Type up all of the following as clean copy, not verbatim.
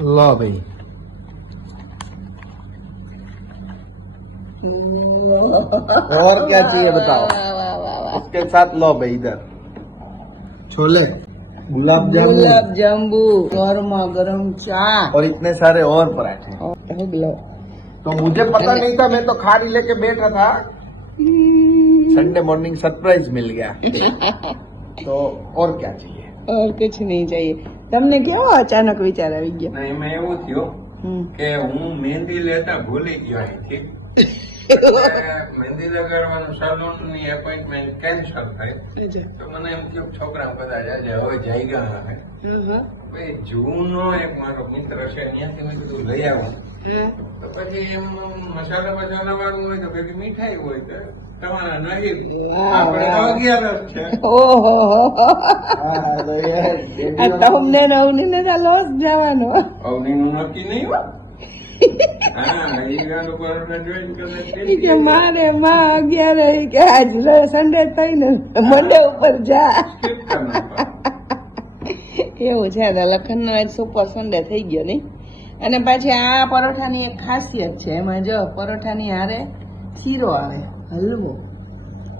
लो भाई और क्या चाहिए बताओ। उसके साथ लो भाई इधर छोले, गुलाब जामुन, जाम्बू, गर्मा गरम चा और इतने सारे और पराठे। तो मुझे पता नहीं था, मैं तो खारी लेके बैठा था। संडे मॉर्निंग सरप्राइज मिल गया। तो और क्या चाहिए? और कुछ नहीं चाहिए। તમને કેવો અચાનક વિચાર આવી ગયો? નહીં મેં એવું થયું કે હું મહેંદી લેતા ભૂલી ગયો અહીંથી મહેંદી લગાડવાનું સલૂનની એપોઇન્ટમેન્ટ કેન્સલ થઈ તો મને એમ થયું છોકરા કદાચ આજે હવે જાયગા હશે ભાઈ જૂનો એક મારો મિત્ર છે ત્યાંથી મેં કીધું લઈ આવું તો પછી એમ મસાલા વાળું હોય તો ભેગી મીઠાઈ હોય તો તમારા નહીં આપણે 11 છે ઓહો આ તમને નવનીને તો લોસ જવાનો અવનીનું નક્કી નહીં હોય હા એ ગાનું પરોઠા જોઈને કે મારે માં 11 કે આજ સન્ડે થઈને મંડે ઉપર જા એવું છે લખનનો આજ સુપર સન્ડે થઈ ગયો નહીં અને પાછી આ પરોઠાની એક ખાસિયત છે એમાં જો પરોઠાની હારે શીરો આવે હલવો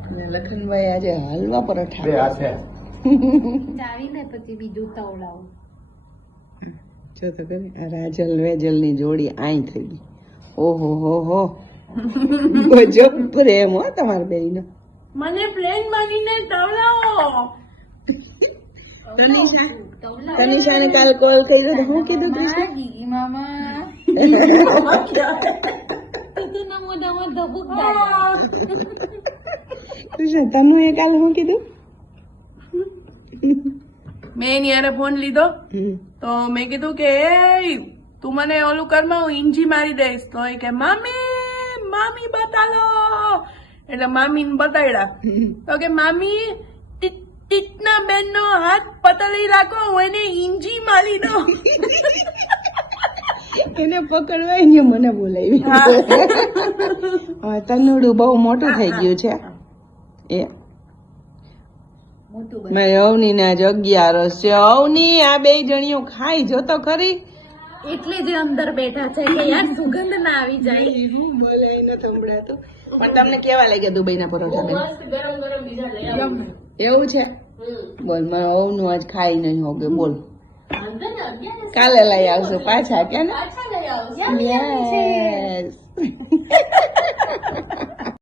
અને લખનભાઈ આજે હલવા પરોઠા ચાવીને પછી બીજું તવડાવું જો તો કરી આ રાજલ વેજલ ની જોડી આઈ થઈ ગઈ ઓહો હો હો જો પ્રેમ હો તમારા બેયનો મને પ્લેન માનીને તવડાવો તનિષાને કાલ કોલ કર્યો તો હું કીધું તું મામા તું મોઢામાં ધબુક કૃષ્ણ તનુ એ કાલ હું કીધું મેં એની હારે ફોન લીધો તો મેં કીધું કે એ તું મને ઓલું કરમાં હું ઇંજી મારી દઈશ તો એ કે મામી મામી બતાલો એટલે મામીને બતાડ્યા તો કે મામી ટીટના બેન નો હાથ પતલી રાખો હું એને ઇંજી મારી દઉં એને પકડવાય ને મને બોલાવી તનુડું બહુ મોટું થઈ ગયું છે એ મારી અવની ના જ 11 છે અવની આ બે જણીઓ ખાઈ જો તો ખરી એટલે જ અંદર બેઠા છે કે યાર સુગંધ ના આવી જાય હું બોલાય ન સંભળાતું પણ તમને કેવા લાગ્યા દુબઈના પરોઠા બેન ગરમ ગરમ બીજા લઈ આવો એવું છે બોલ મારા અવનું આજ ખાઈ નહીં હોગે બોલ અંદર ને 11 કાલે લઈ આવશું પાછા કે ને પાછા લઈ આવો યસ